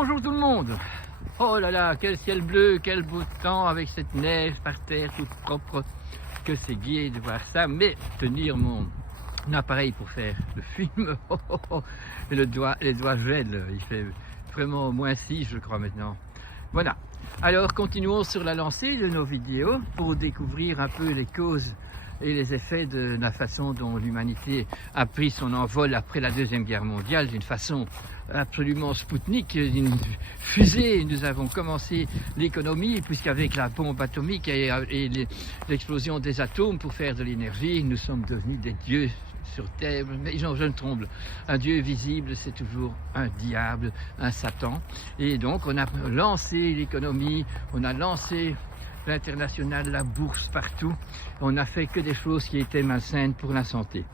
Bonjour tout le monde. Oh là là, quel ciel bleu, quel beau temps avec cette neige par terre toute propre. Que c'est gai de voir ça, mais tenir mon appareil pour faire le film, et les doigts gèlent, il fait vraiment -6 je crois maintenant. Voilà, alors continuons sur la lancée de nos vidéos pour découvrir un peu les causes et les effets de la façon dont l'humanité a pris son envol après la Deuxième Guerre mondiale d'une façon absolument spoutnik, une fusée. Nous avons commencé l'économie puisqu'avec la bombe atomique et l'explosion des atomes pour faire de l'énergie, nous sommes devenus des dieux sur terre. Mais je me trompe, un dieu visible c'est toujours un diable, un satan, et donc on a lancé l'économie, on a lancé l'international, la bourse, partout. On n'a fait que des choses qui étaient malsaines pour la santé.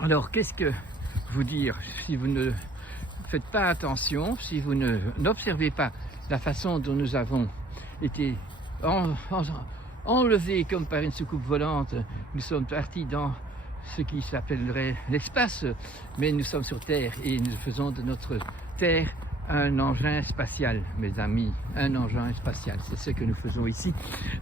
Alors qu'est-ce que vous dire, si vous ne faites pas attention, si vous n'observez pas la façon dont nous avons été enlevés comme par une soucoupe volante, nous sommes partis dans ce qui s'appellerait l'espace, mais nous sommes sur Terre et nous faisons de notre Terre un engin spatial, mes amis, un engin spatial, c'est ce que nous faisons ici.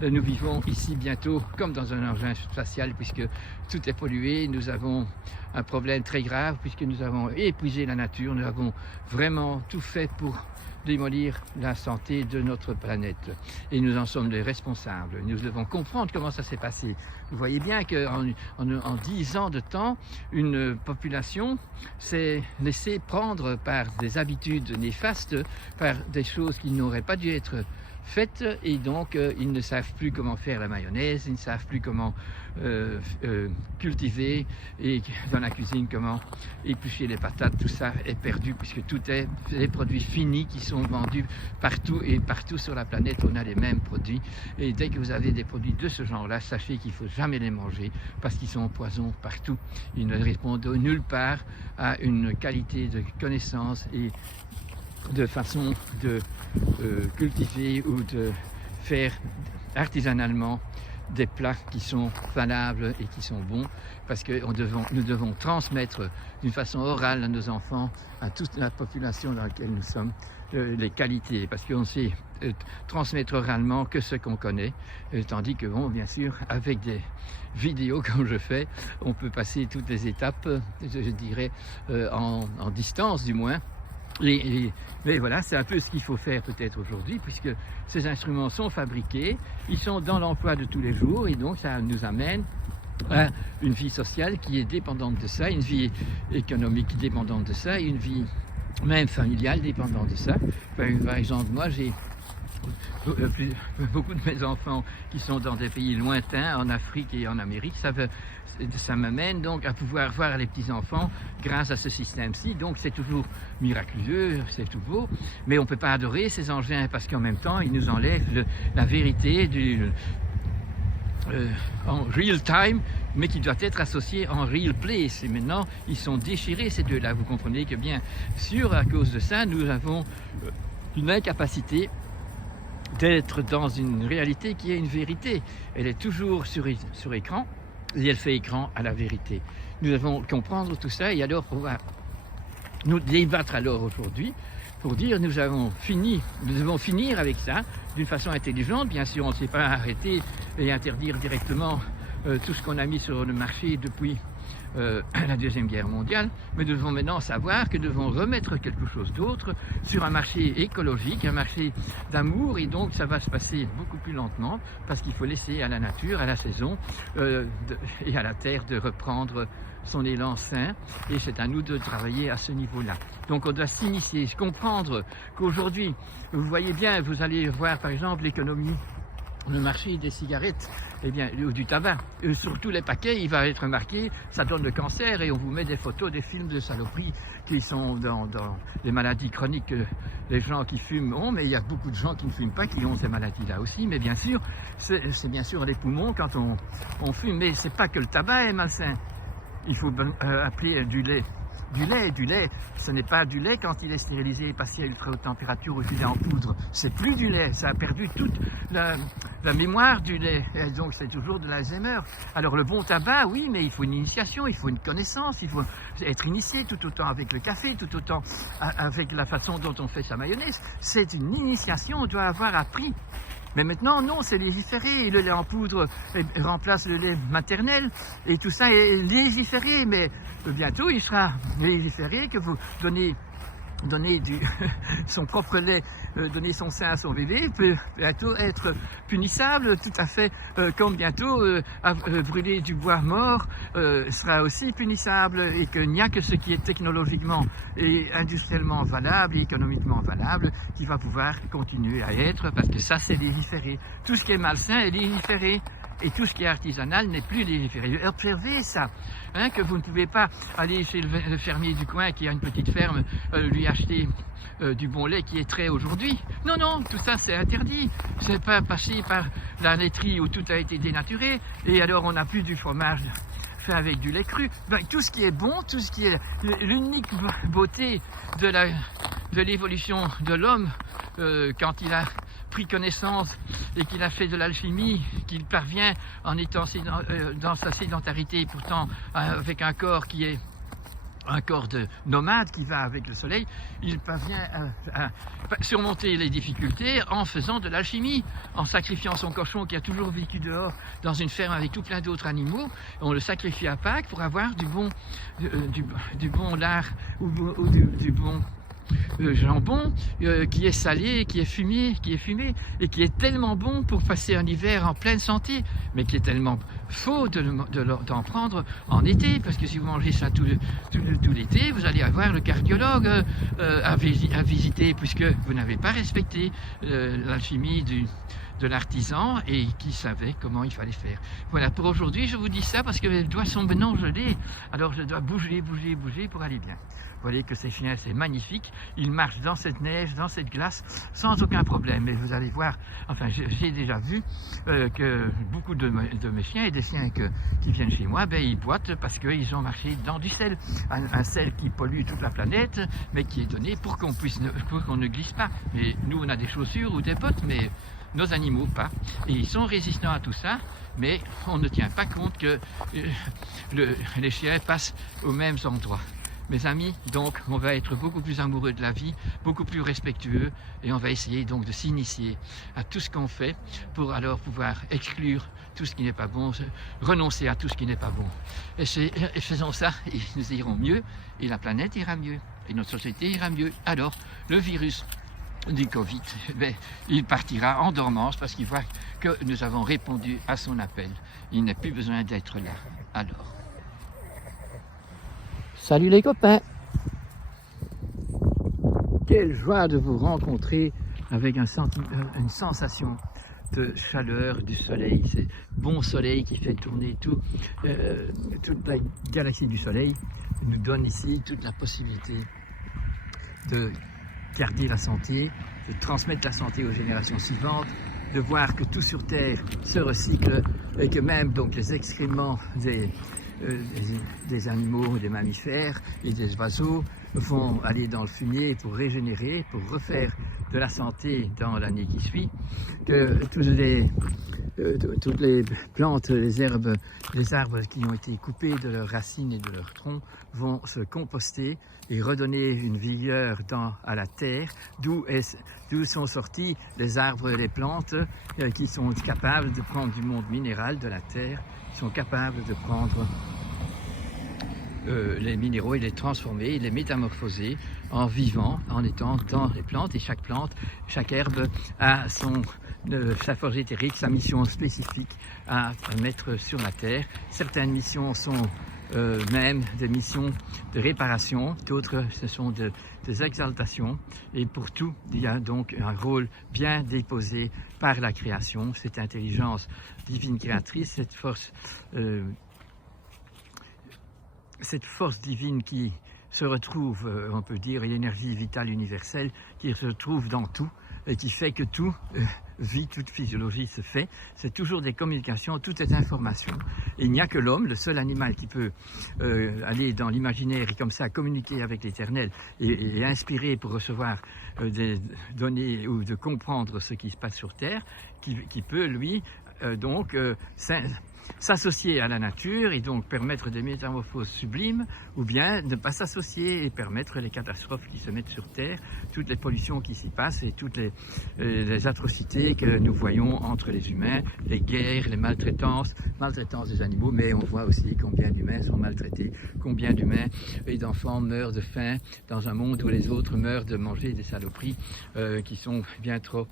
Nous vivons ici bientôt comme dans un engin spatial puisque tout est pollué. Nous avons un problème très grave puisque nous avons épuisé la nature, nous avons vraiment tout fait pour démolir la santé de notre planète et nous en sommes les responsables. Nous devons comprendre comment ça s'est passé. Vous voyez bien qu'en 10 ans de temps, une population s'est laissée prendre par des habitudes néfastes, par des choses qui n'auraient pas dû être faites, et donc ils ne savent plus comment faire la mayonnaise, ils ne savent plus comment cultiver, et dans la cuisine comment éplucher les patates. Tout ça est perdu puisque tout est des produits finis qui sont vendus partout, et partout sur la planète on a les mêmes produits, et dès que vous avez des produits de ce genre là, sachez qu'il ne faut jamais les manger parce qu'ils sont poison partout. Ils ne répondent nulle part à une qualité de connaissance et de façon de cultiver ou de faire artisanalement des plats qui sont valables et qui sont bons, parce que nous devons transmettre d'une façon orale à nos enfants, à toute la population dans laquelle nous sommes, les qualités, parce qu'on sait transmettre oralement que ce qu'on connaît, tandis que bon, bien sûr, avec des vidéos comme je fais, on peut passer toutes les étapes, je dirais, en distance du moins. Mais voilà, c'est un peu ce qu'il faut faire peut-être aujourd'hui, puisque ces instruments sont fabriqués, ils sont dans l'emploi de tous les jours, et donc ça nous amène à une vie sociale qui est dépendante de ça, une vie économique dépendante de ça, une vie même familiale dépendante de ça. Par exemple, moi j'ai beaucoup de mes enfants qui sont dans des pays lointains, en Afrique et en Amérique. Ça m'amène donc à pouvoir voir les petits-enfants grâce à ce système-ci. Donc c'est toujours miraculeux, c'est tout beau, mais on ne peut pas adorer ces engins parce qu'en même temps, ils nous enlèvent la vérité en real time, mais qui doit être associé en real place. Et maintenant, ils sont déchirés ces deux-là. Vous comprenez que bien sûr, à cause de ça, nous avons une incapacité d'être dans une réalité qui est une vérité. Elle est toujours sur écran, et elle fait écran à la vérité. Nous devons comprendre tout ça, et alors on va nous débattre alors aujourd'hui pour dire nous devons finir avec ça d'une façon intelligente. Bien sûr, on ne s'est pas arrêter et interdire directement tout ce qu'on a mis sur le marché depuis la Deuxième Guerre mondiale, mais nous devons maintenant savoir que nous devons remettre quelque chose d'autre sur un marché écologique, un marché d'amour, et donc ça va se passer beaucoup plus lentement parce qu'il faut laisser à la nature, à la saison et à la terre de reprendre son élan sain, et c'est à nous de travailler à ce niveau-là. Donc on doit s'initier, comprendre qu'aujourd'hui, vous voyez bien, vous allez voir par exemple l'économie, le marché des cigarettes, eh bien, ou du tabac, sur tous les paquets, il va être marqué, ça donne le cancer, et on vous met des photos, des films de saloperies qui sont dans les maladies chroniques que les gens qui fument ont, mais il y a beaucoup de gens qui ne fument pas, qui ont ces maladies-là aussi, mais bien sûr, c'est bien sûr les poumons quand on fume, mais c'est pas que le tabac est malsain. il faut appeler du lait. Du lait, ce n'est pas du lait quand il est stérilisé et passé à ultra haute température ou qu'il est en poudre. C'est plus du lait, ça a perdu toute la mémoire du lait. Et donc c'est toujours de l'Alzheimer. Alors le bon tabac, oui, mais il faut une initiation, il faut une connaissance, il faut être initié tout autant avec le café, tout autant avec la façon dont on fait sa mayonnaise. C'est une initiation, on doit avoir appris. Mais maintenant, non, c'est légiféré. Le lait en poudre remplace le lait maternel et tout ça est légiféré. Mais bientôt, il sera légiféré que vous donner son propre lait, donner son sein à son bébé peut bientôt être punissable, tout à fait comme bientôt brûler du bois mort sera aussi punissable, et qu'il n'y a que ce qui est technologiquement et industriellement valable et économiquement valable qui va pouvoir continuer à être, parce que ça c'est légiféré. Tout ce qui est malsain est légiféré. Et tout ce qui est artisanal n'est plus légiféré. Observez ça, hein, que vous ne pouvez pas aller chez le fermier du coin qui a une petite ferme, lui acheter du bon lait qui est trait aujourd'hui. Non, non, tout ça c'est interdit. C'est pas passé par la laiterie où tout a été dénaturé, et alors on n'a plus du fromage fait avec du lait cru. Ben, tout ce qui est bon, tout ce qui est l'unique beauté de l'évolution de l'homme, quand il a pris connaissance et qu'il a fait de l'alchimie, qu'il parvient en étant dans sa sédentarité, pourtant avec un corps qui est un corps de nomade qui va avec le soleil, il parvient à surmonter les difficultés en faisant de l'alchimie, en sacrifiant son cochon qui a toujours vécu dehors dans une ferme avec tout plein d'autres animaux. On le sacrifie à Pâques pour avoir du bon lard ou du bon jambon qui est salé, qui est fumé et qui est tellement bon pour passer un hiver en pleine santé, mais qui est tellement faux d'en prendre en été, parce que si vous mangez ça tout l'été, vous allez avoir le cardiologue à visiter, puisque vous n'avez pas respecté l'alchimie de l'artisan et qui savait comment il fallait faire. Voilà, pour aujourd'hui, je vous dis ça parce que mes doigts sont maintenant gelés, alors je dois bouger pour aller bien. Vous voyez que ces chiens, c'est magnifique, ils marchent dans cette neige, dans cette glace, sans aucun problème. Et vous allez voir, enfin j'ai déjà vu que beaucoup de mes chiens et des chiens qui viennent chez moi, ben, ils boitent parce qu'ils ont marché dans du sel. Un sel qui pollue toute la planète, mais qui est donné pour qu'on ne glisse pas. Mais nous, on a des chaussures ou des bottes, mais nos animaux pas. Et ils sont résistants à tout ça, mais on ne tient pas compte que les chiens passent aux mêmes endroits. Mes amis, donc on va être beaucoup plus amoureux de la vie, beaucoup plus respectueux, et on va essayer donc de s'initier à tout ce qu'on fait pour alors pouvoir exclure tout ce qui n'est pas bon, renoncer à tout ce qui n'est pas bon. Et faisons ça, et nous irons mieux, et la planète ira mieux, et notre société ira mieux. Alors, le virus du Covid, ben, il partira en dormance parce qu'il voit que nous avons répondu à son appel. Il n'a plus besoin d'être là. Alors. Salut les copains! Quelle joie de vous rencontrer avec une sensation de chaleur du soleil. C'est bon soleil qui fait tourner toute la galaxie du soleil. Il nous donne ici toute la possibilité de garder la santé, de transmettre la santé aux générations suivantes, de voir que tout sur Terre se recycle et que même donc les excréments des animaux, des mammifères et des oiseaux vont aller dans le fumier pour régénérer, pour refaire de la santé dans l'année qui suit, que toutes les plantes, les arbres qui ont été coupés de leurs racines et de leurs troncs vont se composter et redonner une vigueur à la terre, d'où sont sortis les arbres et les plantes qui sont capables de prendre du monde minéral de la terre, qui sont capables de prendre les minéraux et les transformer, et les métamorphoser en vivant, en étant dans les plantes. Et chaque herbe a sa force éthérique, sa mission spécifique à mettre sur la terre. Certaines missions sont même des missions de réparation, d'autres ce sont des exaltations, et pour tout il y a donc un rôle bien déposé par la création, cette intelligence divine créatrice, cette force divine qui se retrouve, on peut dire, et l'énergie vitale universelle qui se retrouve dans tout, et qui fait que tout vie, toute physiologie se fait. C'est toujours des communications, toutes ces informations. Et il n'y a que l'homme, le seul animal qui peut aller dans l'imaginaire et comme ça communiquer avec l'Éternel et inspirer pour recevoir des données ou de comprendre ce qui se passe sur Terre, qui peut lui s'associer à la nature et donc permettre des métamorphoses sublimes, ou bien ne pas s'associer et permettre les catastrophes qui se mettent sur Terre, toutes les pollutions qui s'y passent et toutes les atrocités que nous voyons entre les humains, les guerres, les maltraitances des animaux, mais on voit aussi combien d'humains sont maltraités, combien d'humains et d'enfants meurent de faim dans un monde où les autres meurent de manger des saloperies qui sont bien trop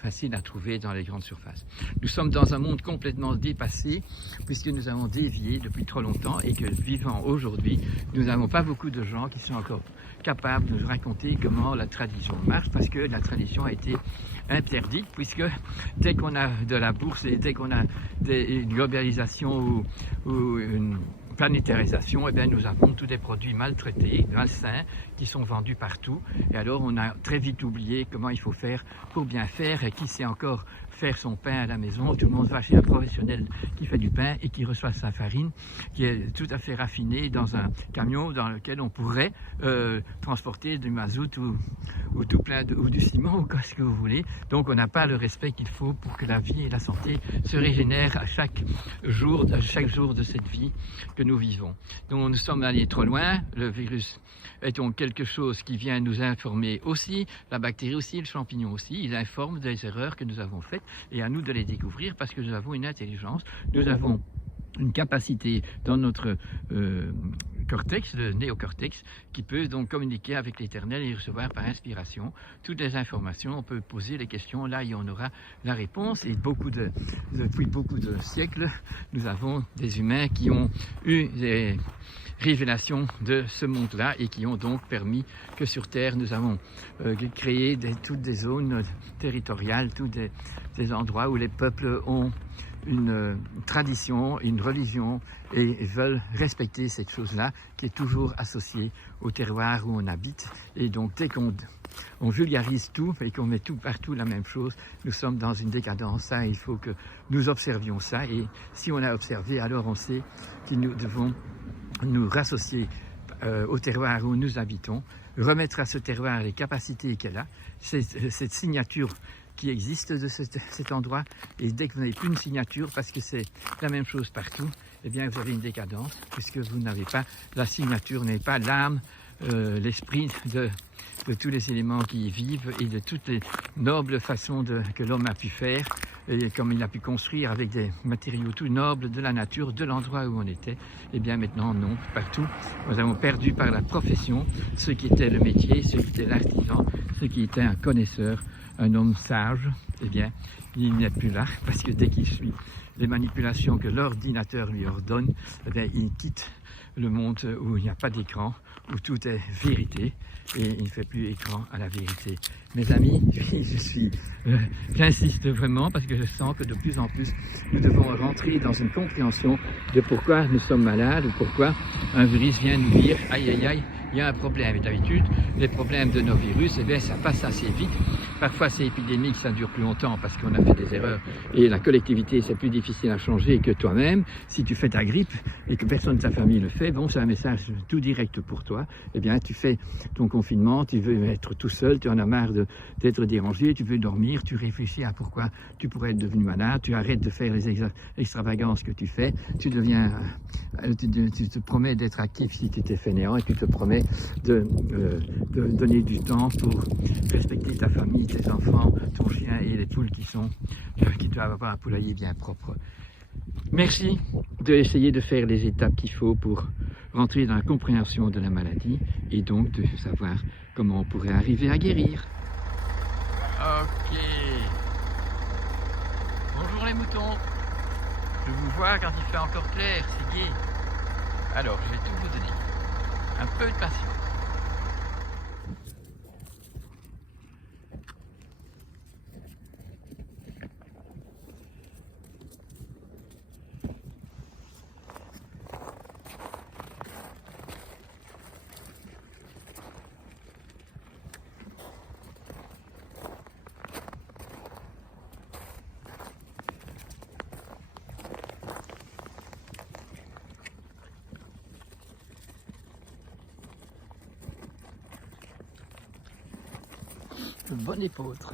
faciles à trouver dans les grandes surfaces. Nous sommes dans un monde complètement dépassé puisque nous avons dévié depuis trop longtemps et que vivant aujourd'hui, nous n'avons pas beaucoup de gens qui sont encore capables de nous raconter comment la tradition marche, parce que la tradition a été interdite, puisque dès qu'on a de la bourse et dès qu'on a une globalisation ou une planétarisation, eh bien, nous avons tous des produits maltraités, malsains, qui sont vendus partout. Et alors, on a très vite oublié comment il faut faire pour bien faire. Et qui sait encore faire son pain à la maison? Tout le monde va chez un professionnel qui fait du pain et qui reçoit sa farine, qui est tout à fait raffinée dans un camion dans lequel on pourrait transporter du mazout ou tout plein ou du ciment ou ce que vous voulez. Donc, on n'a pas le respect qu'il faut pour que la vie et la santé se régénèrent à chaque jour de cette vie que nous vivons. Donc nous sommes allés trop loin, le virus est donc quelque chose qui vient nous informer aussi, la bactérie aussi, le champignon aussi, il informe des erreurs que nous avons faites et à nous de les découvrir parce que nous avons une intelligence, nous avons une capacité dans notre cortex, le néocortex, qui peut donc communiquer avec l'Éternel et recevoir par inspiration toutes les informations. On peut poser les questions, là et on aura la réponse. Et depuis beaucoup de siècles, nous avons des humains qui ont eu des révélations de ce monde-là et qui ont donc permis que sur Terre, nous avons créé toutes des zones territoriales, tous des endroits où les peuples ont une tradition, une religion et veulent respecter cette chose-là qui est toujours associée au terroir où on habite. Et donc dès qu'on vulgarise tout et qu'on met tout partout la même chose, nous sommes dans une décadence. Ça, il faut que nous observions ça et si on a observé, alors on sait que nous devons nous rassocier au terroir où nous habitons, remettre à ce terroir les capacités qu'elle a, cette signature qui existe de cet endroit, et dès que vous n'avez plus une signature, parce que c'est la même chose partout, eh bien vous avez une décadence, puisque vous n'avez pas la signature, vous n'avez pas l'âme, l'esprit de tous les éléments qui y vivent et de toutes les nobles façons que l'homme a pu faire, et comme il a pu construire avec des matériaux tout nobles de la nature, de l'endroit où on était. Eh bien maintenant, non, partout, nous avons perdu par la profession ce qui était le métier, ce qui était l'artisan, ce qui était un connaisseur, un homme sage. Eh bien, il n'est plus là, parce que dès qu'il suit les manipulations que l'ordinateur lui ordonne, eh bien, il quitte le monde où il n'y a pas d'écran, où tout est vérité, et il ne fait plus écran à la vérité. Mes amis, j'insiste vraiment parce que je sens que de plus en plus, nous devons rentrer dans une compréhension de pourquoi nous sommes malades, ou pourquoi un virus vient nous dire « aïe aïe aïe, il y a un problème ». Et d'habitude, les problèmes de nos virus, eh bien, ça passe assez vite. Parfois, c'est épidémique, ça dure plus longtemps parce qu'on a fait des erreurs. Et la collectivité, c'est plus difficile à changer que toi-même. Si tu fais ta grippe et que personne de ta famille le fait, bon, c'est un message tout direct pour toi. Eh bien, tu fais ton confinement, tu veux être tout seul, tu en as marre d'être dérangé, tu veux dormir, tu réfléchis à pourquoi tu pourrais être devenu malade, tu arrêtes de faire les extravagances que tu fais, tu te promets d'être actif si tu étais fainéant et tu te promets de donner du temps pour respecter ta famille, tes enfants, ton chien et les poules qui doivent avoir un poulailler bien propre. Merci d'essayer de faire les étapes qu'il faut pour rentrer dans la compréhension de la maladie et donc de savoir comment on pourrait arriver à guérir. Ok. Bonjour les moutons. Je vous vois quand il fait encore clair, c'est gai. Alors, je vais tout vous donner. Un peu de patience. le bon épeautre.